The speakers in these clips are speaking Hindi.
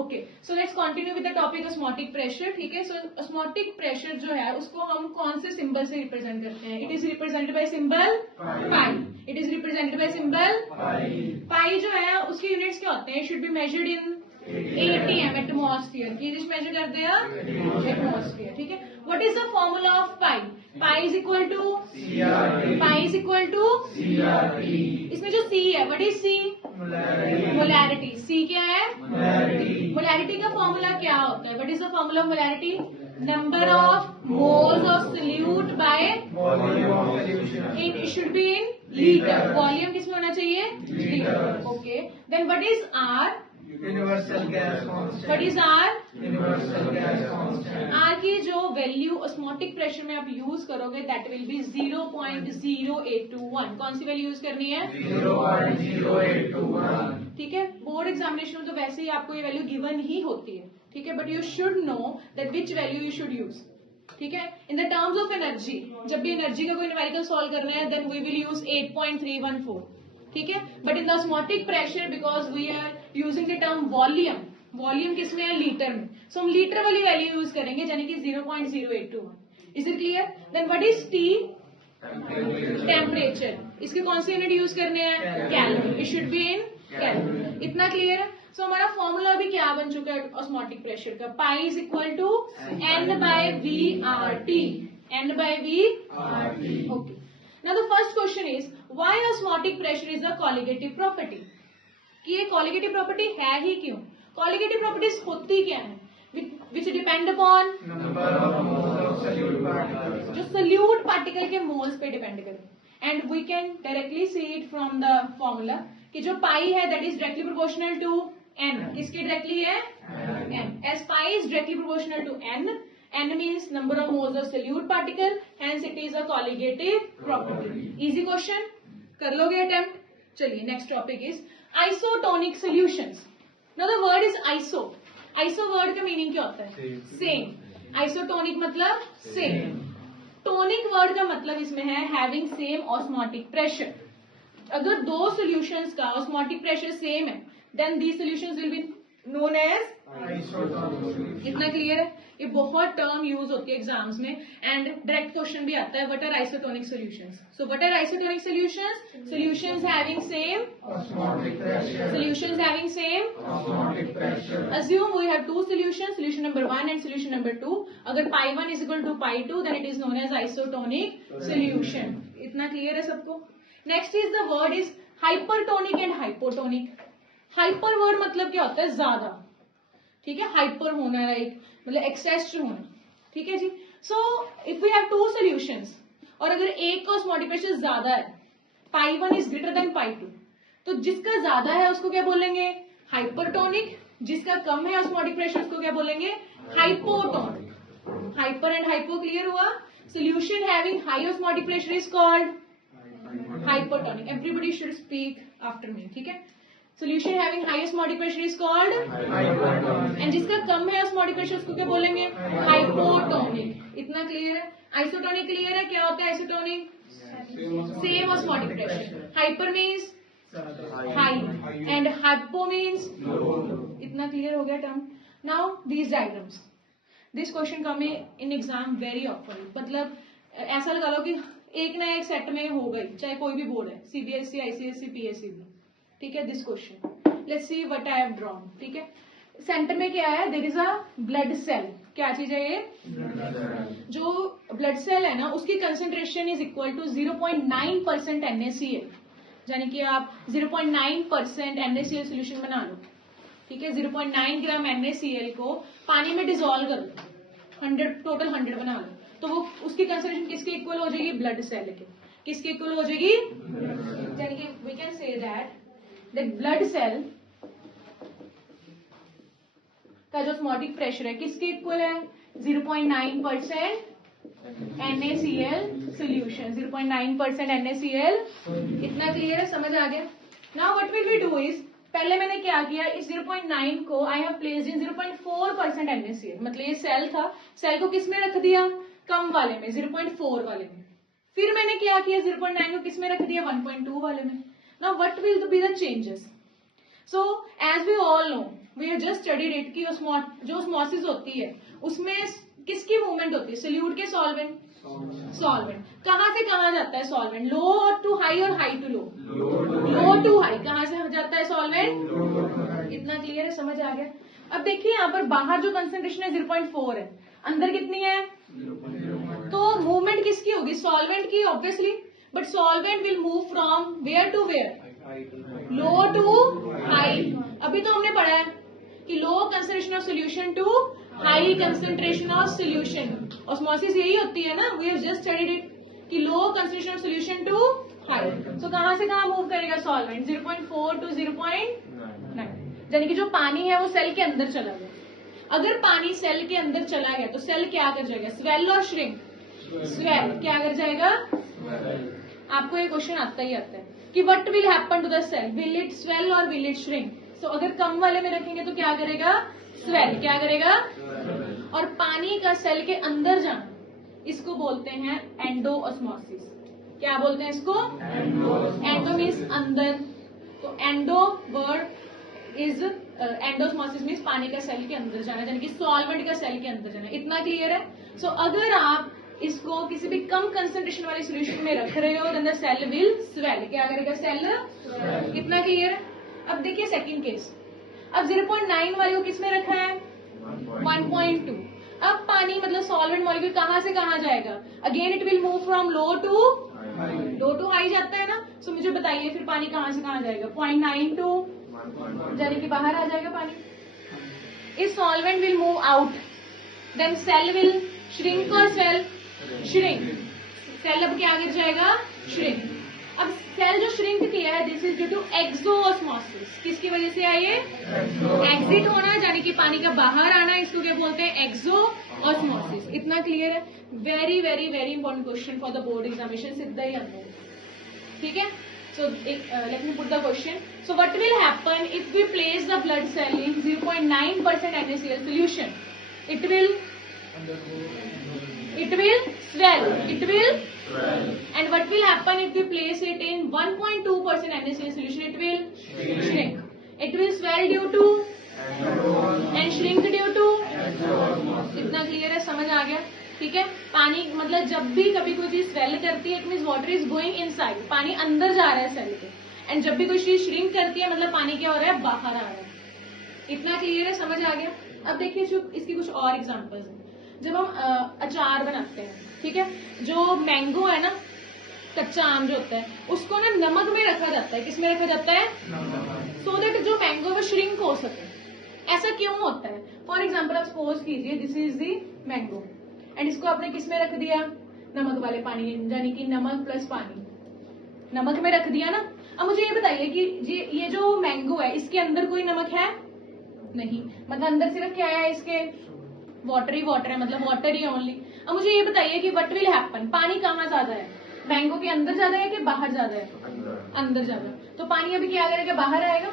Okay, so let's continue with the topic osmotic pressure. ठीक है, सो ऑस्मोटिक प्रेशर जो है उसको हम कौन से सिंबल से रिप्रेजेंट करते हैं? It is represented by symbol pi. It is represented by symbol pi. जो है उसके यूनिट्स क्या होते हैं? Should be measured in ATM, atmosphere. की मेजर करते हैं एटमॉस्फेयर. ठीक है, what is the formula of pi? Pi is equal to pi is equal to इसमें जो C है, what is C? Molarity. C क्या है? मोलैरिटी का फॉर्मूला क्या होता है? What is the formula of molarity? Number of moles of solute by in, should be in litre. Volume किसमें होना चाहिए? Litre. Okay, then what is R? Universal gas constant. What is R? Universal gas constant. R की जो वैल्यू ऑस्मोटिक प्रेशर में आप यूज करोगे दैट विल बी 0.0821. कौन सी वैल्यू यूज करनी है? 0.0821. ठीक है, बोर्ड एग्जामिनेशन में तो वैसे ही आपको ये वैल्यू गिवन ही होती है. ठीक है, but you should know that which value you should use. ठीक है, in the terms of energy, जब भी एनर्जी का कोई न्यूमेरिकल सॉल्व करना है देन वी विल यूज 8.314. ठीक है, but in the osmotic pressure because we are using the term volume, volume किसमें है? लीटर में. सो हम लीटर वाली वैल्यू यूज करेंगे यानी कि 0.0821. Is it clear? Then what is T? Temperature. इसके कौन से यूनिट यूज करने हैं? Calorie. It should be in calorie. इतना क्लियर है? सो हमारा फॉर्मूला भी क्या बन चुका है ऑस्मोटिक प्रेशर का? Pi is equal to N/V/RT. N/V/RT. Okay, now the first question is why osmotic pressure is a colligative property. कि ये कॉलिगेटिव प्रॉपर्टी है ही क्यों? कॉलिगेटिव प्रॉपर्टीज होती क्या है? Which depend upon number of moles of solute particles. जो सोल्यूट पार्टिकल के मोल्स पे डिपेंड करे. And we can directly see it from the formula कि जो पाई है that is directly proportional to n. किसके डायरेक्टली है? n. As pi is directly proportional to n. n means number of moles of solute particle, hence it is a colligative property. Easy question, कर लोगे attempt. चलिए next topic is isotonic solutions. Now the word is iso. Iso word का meaning क्या होता है? Same. Isotonic मतलब same. Tonic word का मतलब इसमें है having same osmotic pressure. अगर दो solutions का osmotic pressure same है then these solutions will be known as isotonic. इतना क्लियर है? ये बहुत टर्म यूज होती है एग्जाम्स में एंड डायरेक्ट क्वेश्चन भी आता है what are isotonic solutions. So what are isotonic solutions? Solutions having same osmotic pressure. solutions having same. Osmotic pressure. Assume we have two solutions, solution number 1 and solution number 2. अगर pi 1 is equal to pi 2 then it is known as isotonic solution. इतना क्लियर है सबको? Next is the word is hypertonic and hypotonic. Hyper word मतलब क्या होता है? ज्यादा. ठीक है, हाइपर होना लाइक मतलब एक्सेस होना. ठीक है जी. So if we have two solutions और अगर एक का ऑस्मोटिक प्रेशर ज्यादा है, pi 1 is greater than pi 2, तो जिसका ज्यादा है उसको क्या बोलेंगे? हाइपरटोनिक. जिसका कम है ऑस्मोटिक प्रेशर उसको क्या बोलेंगे? Hypotonic. Hyper and hypo clear हुआ? Solution having high osmotic pressure is called hypotonic. Everybody should speak after me. ठीक है, solution having high osmotic pressure is called hypotonic. And जिसका कम है ऑस्मोटिक प्रेशर उसको क्या बोलेंगे? हाइपोटोनिक. इतना क्लियर है? आइसोटोनिक क्लियर है? क्या होता है isotonic? Same osmotic pressure. Hyper means high and hypo means low. इतना क्लियर हो गया term? Now these diagrams, this question come in exam very often. मतलब ऐसा लगा लो कि एक ना एक सेट में हो गई, चाहे कोई भी बोर्ड है, CBSE, ICSE, PSE भी. ठीक है, this question let's see what I have drawn. ठीक है, सेंटर में क्या है? There is a blood cell. क्या चीज है ये? जो ब्लड सेल है ना उसकी concentration is equal to 0.9% NaCl. यानी कि आप 0.9% NaCl सोल्यूशन बना लो. ठीक है, 0.9 ग्राम NaCl को पानी में डिसॉल्व कर लो, 100 टोटल 100 बना लो, तो वो उसकी कंसेंट्रेशन किसके इक्वल हो जाएगी? ब्लड सेल के. किसके इक्वल हो जाएगी? यानी कि we can say that blood cell का जो ऑस्मोटिक प्रेशर है किसके इक्वल है? 0.9% NaCl सोल्यूशन. 0.9% NaCl. इतना क्लियर है? समझ आ गया? Now what will we do is, पहले मैंने क्या किया, इस 0.9 को I have placed in 0.4% NaCl. मतलब ये सेल था, सेल को किस में रख दिया? कम वाले में, 0.4 वाले में. फिर मैंने क्या किया, 0.9 को किस में रख दिया? 1.2 वाले में. Now what will be the changes? So as we all know we have just studied it कि जो ऑस्मोसिस होती है उसमें किसकी मूवमेंट होती है, सोल्यूट के सॉल्वेंट, सॉल्वेंट कहाँ से कहाँ जाता है सॉल्वेंट, लो टू हाई और high to low, low to high कहाँ से जाता है सॉल्वेंट। इतना क्लियर है, समझ आ गया। अब देखिए यहाँ पर बाहर जो कंसेंट्रेशन है 0.4 है, अंदर कितनी है, तो मूवमेंट किसकी होगी, सॉल्वेंट की obviously, but solvent will move from where to where, low to high. अभी तो हमने पढ़ा है कि low concentration of solution to high concentration of solution, osmosis यही होती है ना, we have just studied it कि low concentration of solution to high. तो कहां से कहां मूव करेगा सॉल्वेंट, 0.4 टू 0.9, यानी कि जो पानी है वो सेल के अंदर चला गया। अगर पानी सेल के अंदर चला गया तो सेल क्या कर जाएगा, स्वेल और श्रिंक, स्वेल क्या कर जाएगा। आपको ये क्वेश्चन आता ही आता है कि what will happen to the cell, will it swell और विल इट श्रिंक। सो अगर कम वाले में रखेंगे तो क्या करेगा, स्वेल, क्या करेगा। और पानी का सेल के अंदर जाना, इसको बोलते हैं एंडोऑस्मोसिस। क्या बोलते हैं इसको, एंडो मीन्स अंदर, तो endo word is endosmosis means पानी का सेल के अंदर जाना, यानी कि सॉल्वेंट का सेल के अंदर जाना। इतना क्लियर है। सो अगर आप इसको किसी भी कम कंसंट्रेशन वाले सोल्यूशन में रख रहे हो, then the cell will swell, क्या करेगा, सेल। इतना क्लियर है। अब देखिए सेकंड केस, अब 0.9 वाले को किसमें रखा है, 1.2। अब पानी मतलब सॉल्वेंट मॉलिक्यूल कहां से कहां जाएगा, again it will move from low to high जाता है ना। सो मुझे बताइए फिर पानी कहां से कहां जाएगा, 0.9 टू, यानी कि बाहर आ जाएगा पानी। If solvent will move out then cell will shrink और स्वेल, श्रिंक, सेल अब क्या गिर जाएगा, श्रिंक। अब सेल जो श्रिंक किया है दिस इज ड्यू टू एक्सोऑस्मोसिस, किसकी वजह से आई है, एग्जिट होना, यानी कि पानी का बाहर आना, इसको क्या बोलते हैं, एक्सोऑस्मोसिस। इतना क्लियर है। Very very very important question for the board examination, सीधा ही अंदर, ठीक है। So let me put the question. So what will happen if we place the blood cell in 0.9% NaCl solution, it will swell, it will, and what will happen if we place it in 1.2% NaCl solution, it will shrink, it will swell due to and shrink due to। इतना क्लियर है, समझ आ गया, ठीक है। पानी मतलब जब भी कभी कोई चीज स्वेल करती है it means water is going inside, पानी अंदर जा रहा है सेल के, एंड जब भी कोई चीज श्रिंक करती है मतलब पानी क्या हो रहा है, बाहर आ रहा है। इतना क्लियर है, समझ आ गया। अब देखिए जो इसकी कुछ और एग्जांपल्स हैं। जब हम अचार बनाते हैं, ठीक है, जो मैंगो है ना, कच्चा आम जो होता है उसको ना नमक में रखा जाता है, किसमें रखा जाता है, सो दैट जो मैंगो है वो श्रिंक हो सके। ऐसा क्यों होता है, फॉर एग्जाम्पल आप सपोज कीजिए this is the mango and इसको आपने किस में रख दिया, नमक वाले पानी, यानी कि नमक प्लस पानी, नमक में रख दिया ना। अब मुझे ये बताइए कि ये जो मैंगो है इसके अंदर कोई नमक है नहीं, मतलब अंदर सिर्फ क्या है इसके, वाटर ही वाटर है, मतलब वाटर ही ओनली। अब मुझे ये बताइए कि व्हाट विल हैपन, पानी कहाँ ज्यादा है, मैंगो के अंदर ज्यादा है कि बाहर ज्यादा है, अंदर ज्यादा। तो पानी अभी क्या करेगा, बाहर आएगा।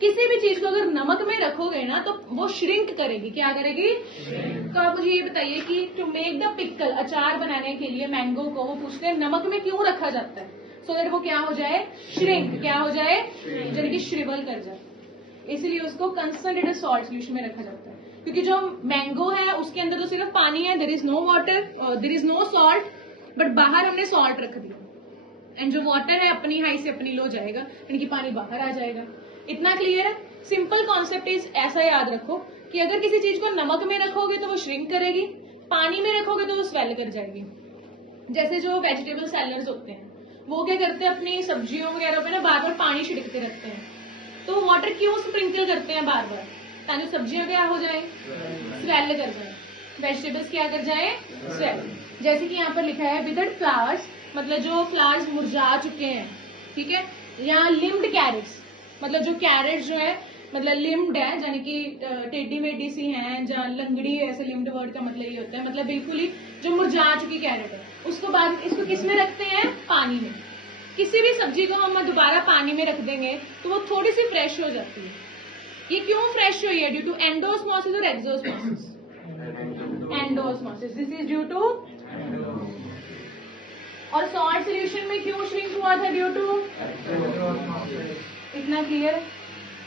किसी भी चीज को अगर नमक में रखोगे ना तो वो श्रिंक करेगी, क्या करेगी। तो आप मुझे ये बताइए कि टू मेक द पिकल, अचार बनाने के लिए मैंगो को वो पूछते हैं नमक में क्यों रखा जाता है, सो दैट वो क्या हो जाए, श्रिंक, क्या हो जाए, यानी कि श्रिवल कर जाए। इसलिए उसको कंसंट्रेटेड सॉल्ट सोल्यूशन में रखा जाता है, क्योंकि जो मैंगो है उसके अंदर तो सिर्फ पानी है, there is no water, there is no salt, but बाहर हमने सॉल्ट रख दिया, एंड जो वाटर है अपनी हाई से अपनी लो जाएगा, यानी कि पानी बाहर आ जाएगा। इतना क्लियर है। सिंपल कॉन्सेप्ट इज ऐसा याद रखो कि अगर किसी चीज को नमक में रखोगे तो वो श्रिंक करेगी, पानी में रखोगे तो वो स्वेल कर जाएगी। जैसे जो वेजिटेबल सेलर्स होते हैं वो क्या करते हैं, अपनी सब्जियों वगैरह पे ना बार बार पानी छिड़कते रहते हैं, तो वाटर क्यों स्प्रिंकल करते हैं बार बार, ताकि सब्जियां क्या हो जाए, स्वेल कर जाए, वेजिटेबल्स क्या कर जाए, स्वेल। जैसे कि यहाँ पर लिखा है विदर्ड फ्लावर्स, मतलब जो फ्लावर्स मुरझा चुके हैं, ठीक है। यहाँ लिम्ड कैरेट्स, मतलब जो कैरेट जो है मतलब लिम्ड है, यानी कि टेढ़ी मेढ़ी सी हैं, जहाँ लंगड़ी है, ऐसे लिम्ड वर्ड का मतलब ये होता है, मतलब बिल्कुल ही जो मुरझा चुकी कैरेट है उसको बाद इसको किस में रखते हैं, पानी में। किसी भी सब्जी को हम दोबारा पानी में रख देंगे तो वो थोड़ी सी फ्रेश हो जाती है। ये क्यों फ्रेश हुई है, ड्यू टू एंडोऑस्मोसिस और exosmosis, endosmosis, this is due to. और सॉल्ट सॉल्यूशन में क्यों श्रिंक हुआ था, ड्यू टू, इतना क्लियर।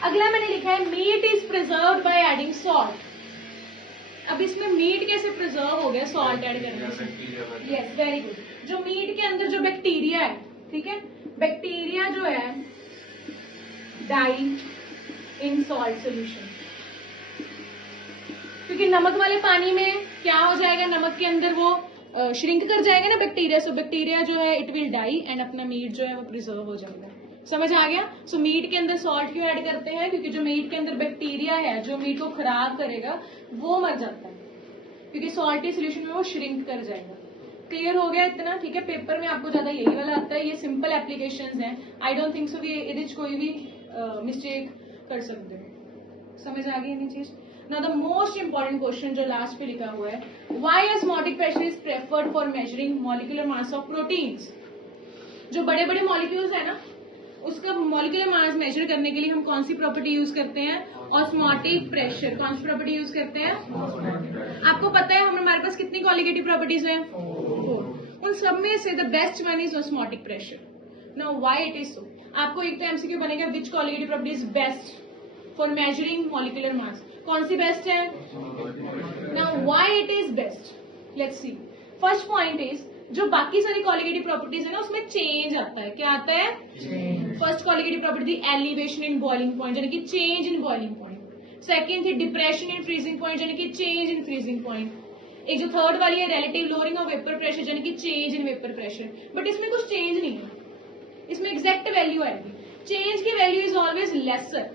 अगला मैंने लिखा है meat is preserved by adding salt. अब इसमें मीट कैसे प्रिजर्व हो गया सॉल्ट ऐड करने से? Yes, very good. जो मीट के अंदर जो बैक्टीरिया है, ठीक है, बैक्टीरिया जो है डाई इन सॉल्ट सोल्यूशन, क्योंकि नमक वाले पानी में क्या हो जाएगा, नमक के अंदर वो श्रिंक कर जाएगा ना बैक्टीरिया, सो बैक्टीरिया जो है इट विल डाई एंड अपना मीट जो है वो प्रिजर्व हो जाएगा। समझ आ गया? सो मीट के अंदर सॉल्ट क्यों ऐड करते हैं? क्योंकि जो मीट के अंदर बैक्टीरिया है जो मीट को खराब करेगा वो मर जाता है, क्योंकि सॉल्टी सोल्यूशन में वो श्रिंक कर जाएगा। क्लियर हो गया इतना? ठीक है, पेपर में आपको ज्यादा यही वाला आता है, ये सिंपल एप्लीकेशंस हैं। आई डोंट थिंक सो ये कोई भी मिस्टेक कर सकते हैं। समझ आ गई ये चीज? Now the most important question जो लास्ट पे लिखा हुआ है, why osmotic pressure is preferred for measuring molecular mass of proteins. जो बड़े बड़े मॉलिक्यूल्स है ना, उसका मॉलिक्यूलर मास मेजर करने के लिए हम कौन सी प्रॉपर्टी यूज करते हैं? Osmotic pressure. कौन सी प्रॉपर्टी यूज करते हैं? आपको पता है हमारे पास कितनी कॉलिगेटिव प्रॉपर्टीज हैं? 4। उन सब में से the best one is osmotic pressure. Now why it is so? आपको एक तो एमसीक्यू बनेगा, which colligative property is best for measuring molecular mass. कौन सी बेस्ट है? Now why it is best, let's see. First point is, जो बाकी सारी कॉलिगेटिव प्रॉपर्टीज है ना उसमें चेंज आता है। क्या आता है? फर्स्ट कॉलिगेटिव प्रॉपर्टी थी एलिवेशन इन बॉइलिंग पॉइंट, यानी कि change in boiling point. Second थी डिप्रेशन इन फ्रीजिंग पॉइंट, यानी कि चेंज इन फ्रीजिंग पॉइंट। एक जो थर्ड वाली है relative lowering of vapour pressure, यानी कि change in vapour pressure. But इसमें कुछ चेंज नहीं है, इसमें एग्जैक्ट वैल्यू आएगी। चेंज की वैल्यू इज ऑलवेज लेसर,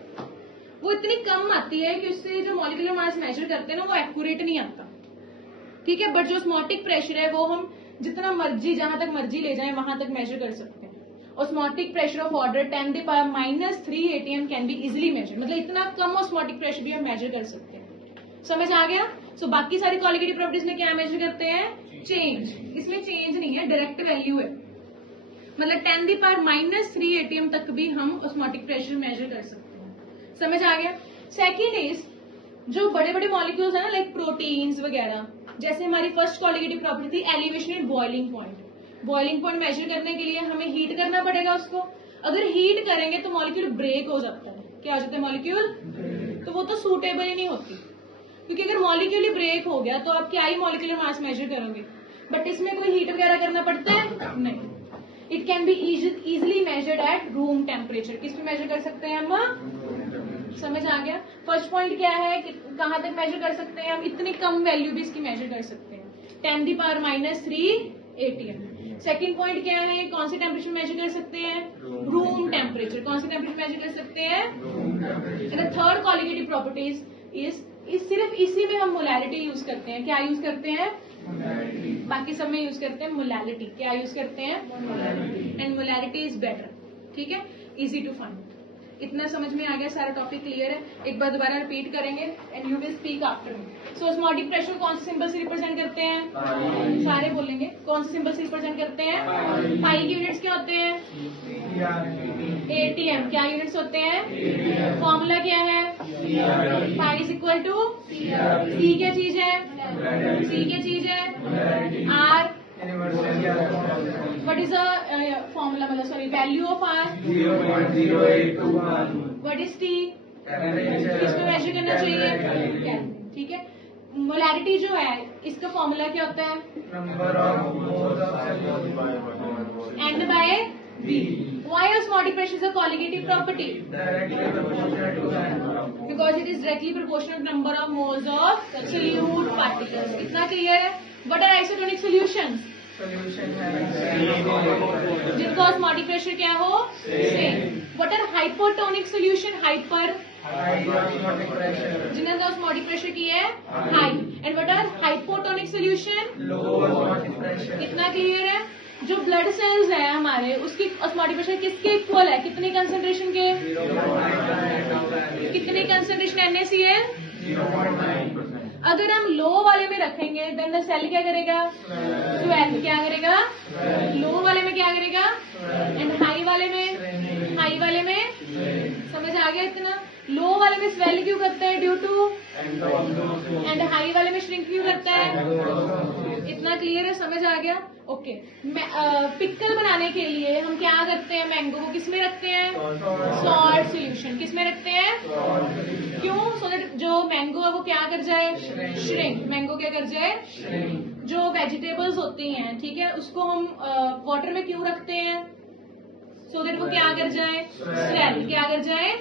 वो इतनी कम आती है कि उससे जो मॉलिक्यूलर मास मेजर करते हैं ना वो एक्यूरेट नहीं आता। ठीक है, बट जो ऑस्मोटिक प्रेशर है वो हम जितना मर्जी जहां तक मर्जी ले जाएं वहां तक मेजर कर सकते हैं। Osmotic pressure of order 10⁻³ atm can be easily measure, मतलब इतना कम ऑस्मोटिक प्रेशर भी हम मेजर कर सकते हैं। समझ आ गया? सो बाकी सारी कॉलिगेटिव प्रॉपर्टीज में क्या मेजर करते हैं? चेंज। इसमें चेंज नहीं है, डायरेक्ट वैल्यू है, मतलब 10⁻³ atm तक भी हम ऑस्मोटिक प्रेशर मेजर कर सकते हैं। समझ आ गया? सेकेंड इज, जो बड़े बड़े मॉलिक्यूल्स है ना लाइक प्रोटीन्स वगैरह, जैसे हमारी फर्स्ट कॉलिगेटिव प्रॉपर्टी थी elevation in boiling point. Boiling point measure करने के लिए हमें हीट करना पड़ेगा उसको। अगर हीट करेंगे तो मॉलिक्यूल ब्रेक हो जाता है। क्या हो जाता है? मॉलिक्यूल, तो वो तो सूटेबल ही नहीं होती, क्योंकि अगर मॉलिक्यूल ही ब्रेक हो गया तो आप क्या ही मॉलिक्यूलर मास मेजर करोगे। बट इसमें कोई हीट वगैरह करना पड़ता है? नहीं। It can be easily measured at room temperature. किस पे मेजर कर सकते हैं हम? समझ आ गया? फर्स्ट पॉइंट क्या है कि कहां तक मेजर कर सकते हैं हम? इतनी कम वैल्यू भी इसकी मेजर कर सकते हैं, 10⁻³ atm। सेकेंड पॉइंट क्या है? कौन सी टेम्परेचर मेजर कर सकते हैं? Room temperature. कौन सी टेम्परेचर मेजर कर सकते हैं? थर्ड कॉलिगेटिव प्रॉपर्टीज इज सिर्फ इसी में हम मोलैलिटी यूज करते हैं। क्या यूज करते हैं? बाकी सब में यूज करते हैं मोलैलिटी। क्या यूज करते हैं? And molality is better. ठीक है, इजी टू फाइंड। इतना समझ में आ गया? सारा टॉपिक क्लियर है? एक बार दोबारा रिपीट करेंगे and you will speak after me. So osmotic pressure कौन से सिंबल से रिप्रेजेंट करते हैं? सारे बोलेंगे। कौन से सिंबल से रिप्रेजेंट करते हैं? पाई की यूनिट्स क्या होते हैं? atm। क्या यूनिट्स होते हैं? फॉर्मूला क्या है? पाई इज इक्वल टू सी। क्या चीज है? सी क्या चीज है? Are. What is the formula? मतलब sorry, value of R? 0.0821. What is T? किसमें मेजर करना चाहिए? ठीक है। मोलैरिटी जो है इसका फॉर्मूला क्या होता है? N by V. Why osmotic pressure is a colligative property? Because it is directly proportional to number of moles of solute particles. इतना क्लियर है? What are isotonic solutions? जिनका ऑस्मोटिक प्रेशर क्या हो? Same. What are hypotonic solution? Hyper. जिनका ऑस्मोटिक प्रेशर की है high. And what are hypotonic solution? Low osmotic pressure. कितना क्लियर है? जो ब्लड सेल्स है हमारे उसकी ऑस्मोटिक प्रेशर किसके इक्वल है? कितनी कंसंट्रेशन के? कितनी कंसंट्रेशन NaCl? 0.9%। अगर हम लो वाले में रखेंगे देन द सेल क्या करेगा? स्वेल। क्या करेगा? लो वाले में क्या करेगा? एंड हाई वाले में? हाई वाले में। समझ आ गया इतना? लो वाले में स्वेल क्यों करता है? ड्यू टू, एंड हाई वाले में श्रिंक क्यों करता है? इतना क्लियर है? समझ आ गया? ओके। पिकल बनाने के लिए हम क्या करते हैं? मैंगो को किस में रखते हैं? Salt solution. किस में रखते हैं? क्यों? सो दैट जो मैंगो है वो क्या कर जाए? श्रिंक। मैंगो क्या कर जाए? जो वेजिटेबल्स होती हैं, ठीक है, उसको हम वाटर में क्यों रखते हैं? सो दैट वो क्या कर जाए? स्वेल। क्या कर जाए?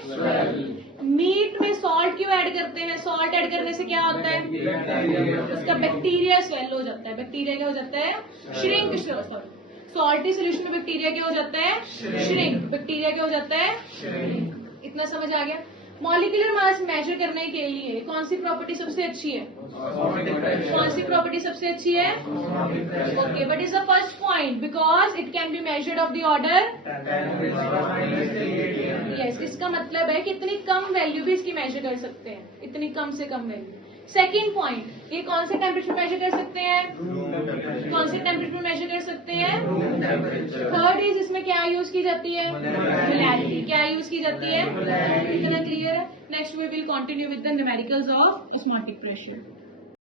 मीट में सॉल्ट क्यों ऐड करते हैं? सॉल्ट ऐड करने से क्या होता है? उसका बैक्टीरिया स्वेल हो जाता है। बैक्टीरिया क्या हो जाता है? श्रिंक। सॉल्टी सोल्यूशन में बैक्टीरिया क्या हो जाता है? श्रिंक। बैक्टीरिया क्या हो जाता है? इतना समझ आ गया? मॉलिक्यूलर मास मेजर करने के लिए कौन सी प्रॉपर्टी सबसे अच्छी है? कौन सी प्रॉपर्टी सबसे अच्छी है? Okay, but is the first point because it can be measured of the order. Yes, इसका मतलब है कि इतनी कम वैल्यू भी इसकी मेजर कर सकते हैं, इतनी कम से कम वैल्यू। सेकेंड पॉइंट, ये कौन से टेम्परेचर मेजर कर सकते हैं? कौन से टेम्परेचर मेजर कर सकते हैं? थर्ड इज, इसमें क्या यूज की जाती है? मोलैरिटी। क्या यूज की जाती है? इतना क्लियर है? Next we will continue with the numericals of osmotic pressure.